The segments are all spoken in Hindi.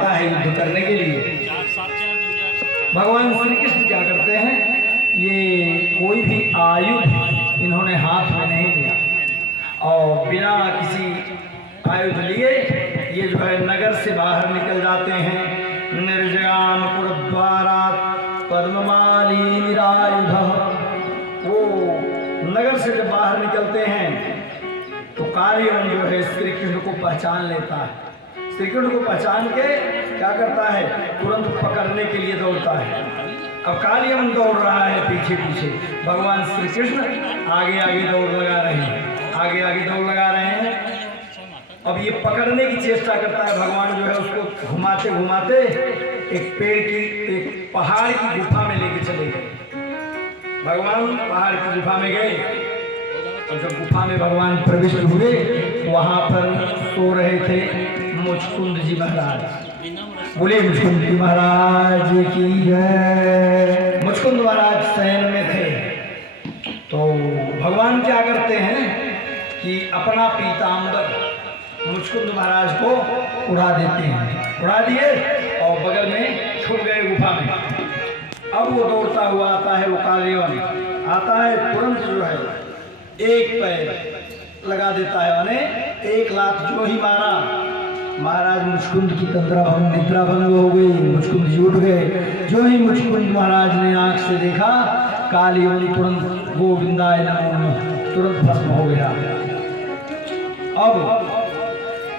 आता है युद्ध करने के लिए। भगवान श्री कृष्ण क्या करते हैं, ये कोई भी आयुध इन्होंने हाथ में नहीं लिया और बिना किसी आयुध लिए ये जो है नगर से बाहर निकल जाते हैं। निर्जयाम पुरद्वारा पद्ममाली निरायुध। वो नगर से जब बाहर निकलते हैं तो कालियवन जो है श्री कृष्ण को पहचान लेता है। श्री कृष्ण को पहचान के क्या करता है, तुरंत पकड़ने के लिए दौड़ता है। अब कालियवन दौड़ रहा है पीछे पीछे, भगवान श्री कृष्ण आगे आगे दौड़ लगा रहे हैं, आगे आगे दौड़ लगा रहे हैं। अब ये पकड़ने की चेष्टा करता है, भगवान जो है उसको घुमाते घुमाते एक पेड़ की, एक पहाड़ की गुफा में लेके चले गए। भगवान पहाड़ की गुफा में गए और जब गुफा में भगवान प्रविष्ट हुए, वहां पर सो रहे थे मुचकुंद जी महाराज। बोले मुचकुंद जी महाराज की जय। मुचकुंद महाराज शयन में थे तो भगवान क्या करते हैं कि अपना पीताम्बर मुचकुंद महाराज को उड़ा देते हैं। उड़ा दिए और बगल में छुप गए गुफा में। अब वो दौड़ता हुआ आता है, वो कालियवन आता है, तुरंत जो है एक पैर लगा देता है, यानी एक लात जो ही मारा, महाराज मुचकुंद की निद्रा भंग हो गई। मुचकुंद जी उठ गए। जो ही मुचकुंद महाराज ने आंख से देखा, कालियवन तुरंत गोविंदाय नमः तुरंत भस्म हो गया। अब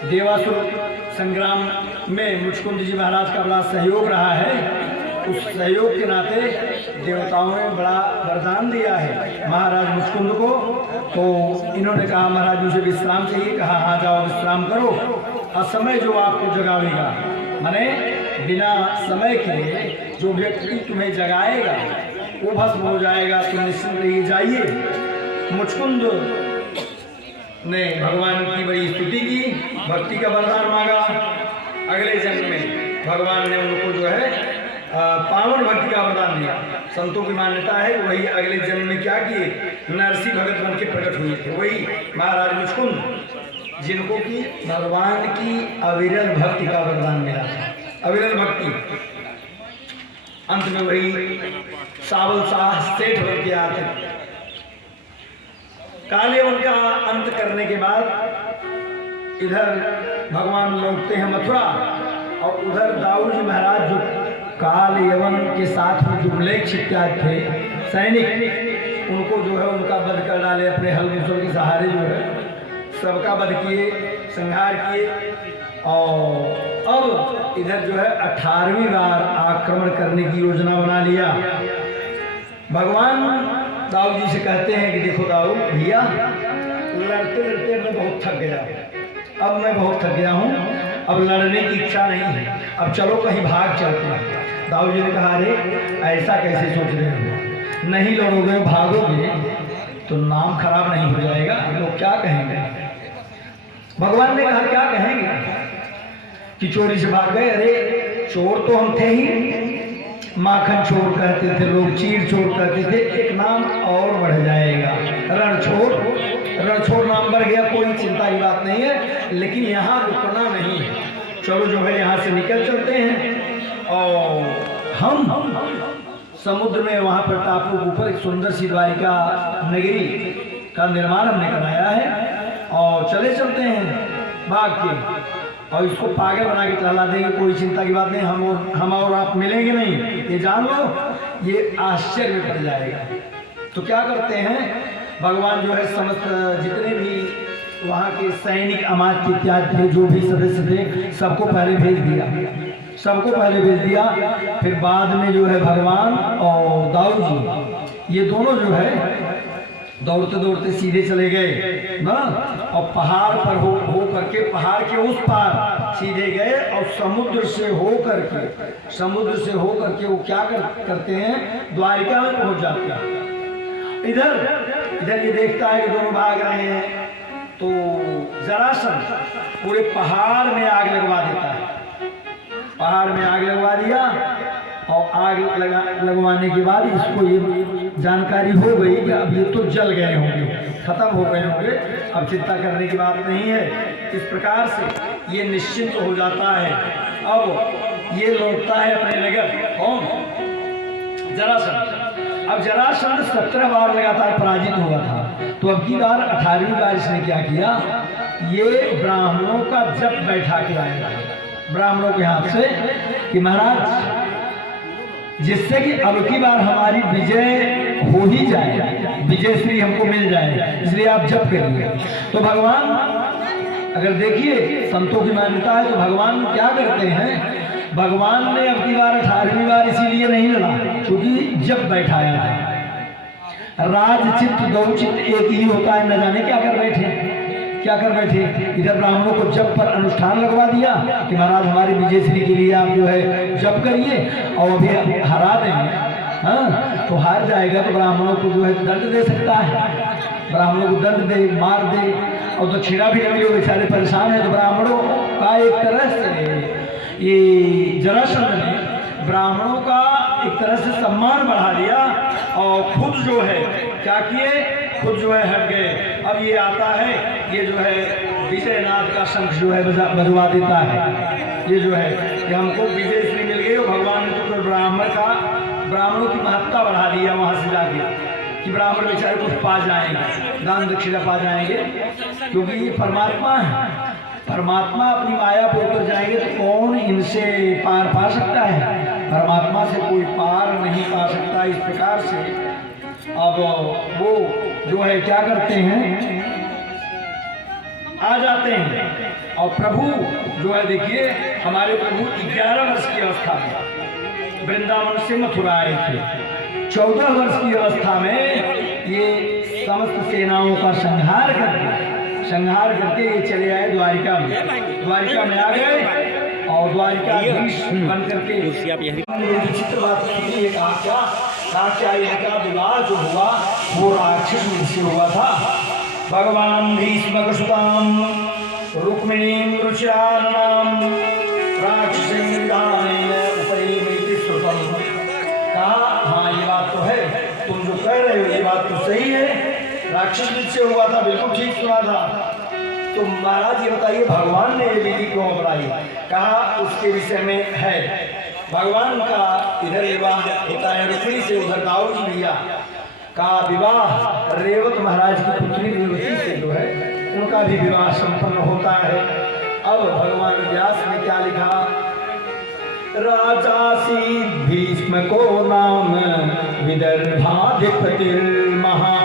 देवासुर संग्राम में मुचकुंद जी महाराज का बड़ा सहयोग रहा है। उस सहयोग के नाते देवताओं ने बड़ा वरदान दिया है महाराज मुचकुंद को। तो इन्होंने कहा महाराज मुझे विश्राम चाहिए। कहा हाँ जाओ विश्राम करो, असमय जो आपको जगावेगा, माने बिना समय के जो व्यक्ति तुम्हें जगाएगा वो भस्म हो जाएगा, तुम निश्चिंत रहिए जाइए। मुचकुंद ने भगवान की बड़ी स्तुति की, भक्ति का वरदान मांगा। अगले जन्म में भगवान ने उनको जो है पावन भक्ति का वरदान दिया। संतों की मान्यता है वही अगले जन्म में क्या किए, नरसिंह भगत बन के प्रकट हुए थे, वही महाराज मुचकुंद, जिनको की भगवान की अविरल भक्ति का वरदान मिला था। अविरल भक्ति, अंत में वही सावल शाह सेठ बन के आते। कालियवन का अंत करने के बाद इधर भगवान लौटते हैं मथुरा और उधर दाऊद जी महाराज जो कालियवन के साथ में जो म्लेच्छ इत्यादि थे सैनिक, उनको जो है उनका वध कर डाले। अपने हल मुसल के सहारे जो है सबका वध किए, संहार किए। और अब इधर जो है 18वीं बार आक्रमण करने की योजना बना लिया। भगवान दाऊद जी से कहते हैं कि देखो दाऊद भैया, लड़ते लड़ते मैं बहुत थक गया, अब मैं बहुत थक गया हूँ, अब लड़ने की इच्छा नहीं है, अब चलो कहीं भाग चलते हैं। दाऊद जी ने कहा अरे ऐसा कैसे सोच रहे हो, नहीं लड़ोगे भागोगे तो नाम खराब नहीं हो जाएगा, लोग क्या कहेंगे। भगवान ने कहा क्या कहेंगे कि चोरी से भाग गए। अरे चोर तो हम थे ही, माखन चोर कहते थे लोग, चीर चोर कहते थे, एक नाम और बढ़ जाएगा रणछोड़। रणछोड़ नाम बढ़ गया, कोई चिंता की बात नहीं है, लेकिन यहाँ रुकना नहीं है, चलो जो है यहाँ से निकल चलते हैं। और हम समुद्र में वहाँ पर टापू के ऊपर एक सुंदर सी द्वारिका नगरी का निर्माण हमने कराया है और चले चलते हैं भाग के, और इसको पागल बना के टहला देंगे, कोई चिंता की बात नहीं। हम और आप मिलेंगे नहीं, ये जान लो, ये आश्चर्य में पड़ जाएगा। तो क्या करते हैं, भगवान जो है समस्त जितने भी वहाँ के सैनिक अमात्य इत्यादि थे, जो भी सदस्य थे, सबको पहले भेज दिया, सबको पहले भेज दिया। फिर बाद में जो है भगवान और दाऊद जी ये दोनों जो है दौड़ते दौड़ते सीधे चले गए ना, और पहाड़ पर हो करके पहाड़ के उस पार सीधे गए और समुद्र से हो करके वो क्या करते हैं, द्वारिका में पहुंच जाते हैं। इधर ये देखता है कि दोनों भाग रहे हैं, तो जरासंध पूरे पहाड़ में आग लगवा देता है। पहाड़ में आग लगवा दिया और आग लगवाने के बाद इसको ये जानकारी हो गई कि अब ये तो जल गए होंगे, खत्म हो गए होंगे, अब चिंता करने की बात नहीं है। इस प्रकार से ये निश्चिंत हो जाता है। अब ये लौटता है अपने नगर। कौन? जरासंध। अब जरासंध 17 बार लगातार पराजित हुआ था, तो अब की बार 18वीं बार इसने क्या किया, ये ब्राह्मणों का जप बैठा के आएगा ब्राह्मणों के हाथ से कि महाराज जिससे कि अब की बार हमारी विजय हो ही जाए, विजय श्री हमको मिल जाए, इसलिए आप जप करिए। तो भगवान, अगर देखिए संतों की मान्यता है तो भगवान क्या करते हैं, भगवान ने अब की बार 18वीं बार इसीलिए नहीं लड़ा क्योंकि जब बैठाया है। राजचित्त दौचित्त एक ही होता है, न जाने क्या कर बैठे। इधर ब्राह्मणों को जप पर अनुष्ठान लगवा दिया कि महाराज हमारी विजय श्री के लिए आप जो है जप करिए, और अभी हरा देंगे। हाँ, तो हार जाएगा तो ब्राह्मणों को जो है दंड दे सकता है, ब्राह्मणों को दंड दे, मार दे, और दक्षिणा भी लगे, बेचारे परेशान है। तो ब्राह्मणों का एक तरह से ये जरासंध ने ब्राह्मणों का एक तरह से सम्मान बढ़ा दिया और खुद जो है क्या किए, खुद जो है हट गए। अब ये आता है, ये जो है विजयनाथ का शंख जो है बजवा देता है, ये जो है कि हमको विजय श्री मिल गई। और भगवान ने तो फिर ब्राह्मणों की महत्ता बढ़ा दिया वहाँ से जाके कि ब्राह्मण बेचारे कुछ पा जाएंगे, दान दक्षिणा पा जाएंगे, क्योंकि ये परमात्मा है। परमात्मा अपनी माया पे उतर जाएंगे तो कौन इनसे पार पा सकता है, परमात्मा से कोई पार नहीं पा सकता। इस प्रकार से अब वो जो है क्या करते हैं, आ जाते हैं। और प्रभु जो है देखिए, हमारे प्रभु 11 वर्ष की अवस्था में वृंदावन से मथुरा आए थे। 14 वर्ष की अवस्था में ये समस्त सेनाओं का संहार करके ये चले आए द्वारिका में आ गए और द्वारिकाधीश बन करके विचित्र बात की। क्या इनका विवाह जो हुआ वो राक्षस से हुआ था। भगवान भीष्म सुताम रुक्मिणीं रुचिरान्नाम राक्षसेन विधानेन उपैमिति श्रुतम्। कहा हाँ ये बात तो है, तुम जो कह रहे हो ये बात तो सही है, राक्षस से हुआ था, बिल्कुल ठीक सुना था। तो महाराज ये बताइए भगवान ने ये विधि क्यों अपनाई? कहा उसके विषय में है, भगवान का इधर विवाह होता है रुक्मिणी से, उधर दाऊद भैया का विवाह रेवत महाराज की पुत्री रेवती से जो है उनका भी विवाह संपन्न होता है। अब भगवान व्यास ने क्या लिखा, राजासी भीष्म को नाम विदर्भाधिपति महा,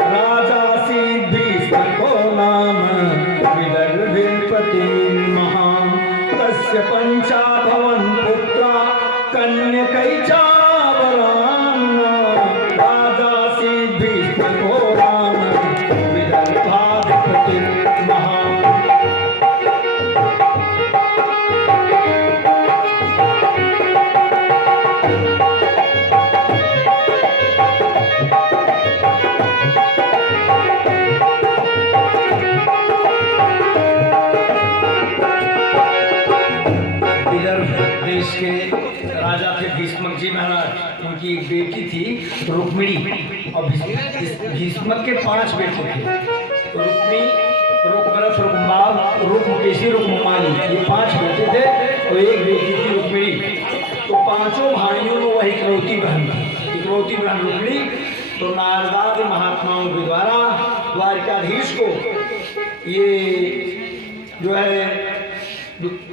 राजासी भीष्म को नाम विदर्भिपति महा, तस्य पंचा भवन पुत्रा कन्यकैचा वरान्ना, राजासी भीष्म को नाम विदर्भाधिपति महा। के राजा थे भीष्मक जी महाराज, उनकी एक बेटी थी रुक्मिणी, और भीष्मक के 5 बेटे थे, रुक्मी, रुक्मरथ, रुक्माल, रुक्मकेशी, रुक्ममाली, ये 5 बेटे थे और एक बेटी थी रुक्मिणी। तो पांचों भाइयों में वही इकलौती बहन थी, इकलौती बहन रुक्मिणी। तो नारदादि महात्माओं के द्वारा द्वारिकाधीश को ये जो है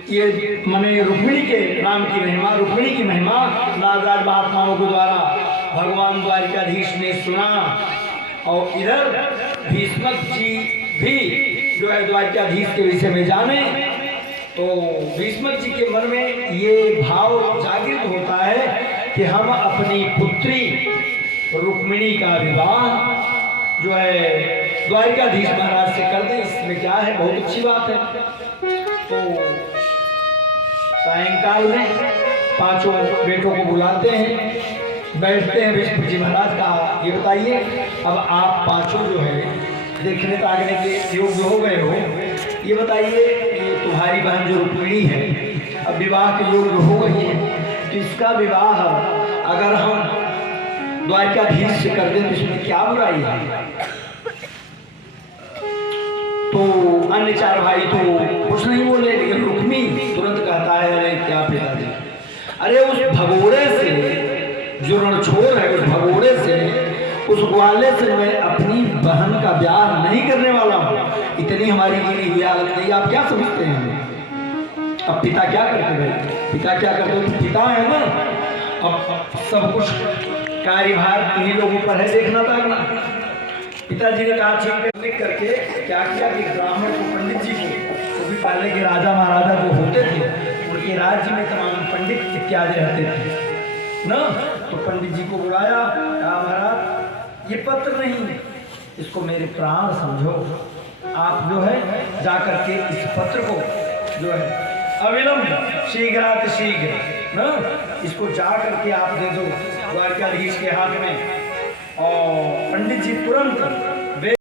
ये माने रुक्मिणी के नाम की महिमा, रुक्मिणी की महिमा नारदादि महात्माओं के द्वारा भगवान द्वारिकाधीश ने सुना। और इधर भीष्मक जी भी जो है द्वारिकाधीश के विषय में जाने, तो भीष्मक जी के मन में ये भाव जागृत होता है कि हम अपनी पुत्री रुक्मिणी का विवाह जो है द्वारिकाधीश महाराज से कर दें, इसमें क्या है, बहुत अच्छी बात है। तो सायंकाल में 5 बेटों को बुलाते हैं, बैठते हैं भीष्म जी महाराज का ये बताइए, अब आप 5 जो है देखने ताकने के योग्य हो गए हो, ये बताइए ये तुम्हारी बहन जो रुक्मिणी है अब विवाह के योग्य हो गई है, तो इसका विवाह अगर हम द्वारिकाधीश से कर दें तो इसमें क्या बुराई है? तो अन्य चार भाई तो कुछ नहीं बोले, लेकिन रुक्मी तुरंत कहता है अरे क्या पिताजी, अरे उस भगोड़े से जो रणछोड़ है, उस भगोड़े से, उस ग्वाले से मैं अपनी बहन का ब्याह नहीं करने वाला हूँ। इतनी हमारी गिरी हुई हालत नहीं, आप क्या समझते हैं? अब पिता क्या करते भाई, पिता क्या करते? तो पिता है ना, अब सब कुछ कार्यभार इन्हीं लोगों पर है, देखना ताकना। पिताजी ने कहा ठीक है, लिख करके क्या किया कि ब्राह्मण को, पंडित जी को, वो भी पहले के राजा महाराजा जो होते थे उनके राज्य में तमाम पंडित इत्यादि रहते थे ना, तो पंडित जी को बुलाया, कहा महाराज ये पत्र नहीं, इसको मेरे प्राण समझो, आप जो है जा करके इस पत्र को जो है अविलंब शीघ्र ना इसको जा करके आप दे दो द्वारकाधीश के हाथ में। और पंडित जी तुरंत